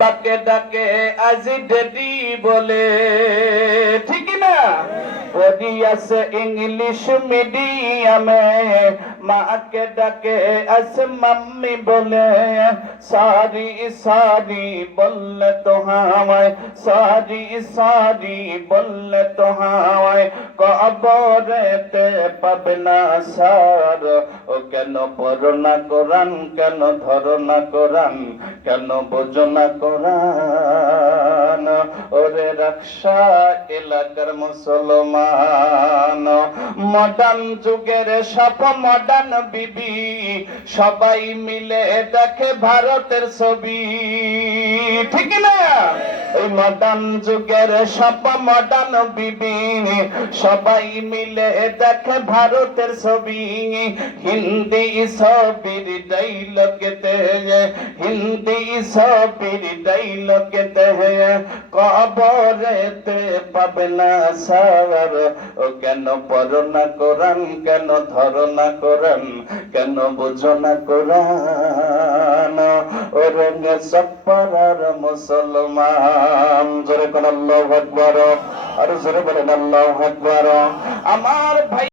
ডাকে ডাকে আজি ডেডি বলে, ঠিক না? পড়ি আছে ইংলিশ মিডিয়ামে, মাকে ডাকে আছে মাম্মি বলে। সারি সারি বললে তো হাওয়ায়, সারি সারি বললে তো হাওয়ায়, কবরেতে পাবে না সার। ও কেন পড়ো না কোরআন, কেন ধরো না কোরআন, কেন বোঝো না কোরআন? ওরে রক্ষা এলাকার মুসলমান, মডার্ন যুগের সব মডার্ন বিবি সবাই মিলে দেখে ভারতের ছবি, ঠিক না? ওই মডার্ন যুগের সব মডার্ন বিবি সবাই মিলে দেখে ভারতের ছবি। হিন্দি ছবির ডাইলগেতে, হিন্দি ছবির ডাইলগেতে কবরেতে পাবে না সার। ও কেন পড়ো না কোরআন, কেন ধরো না কোরআন, কেন বুঝো না কোরআন? ও রঙে সপ্পারার মুসলমান, জোরে কোন আল্লাহু আকবার, আর জোরে বলেন আল্লাহু আকবার। আমার ভাই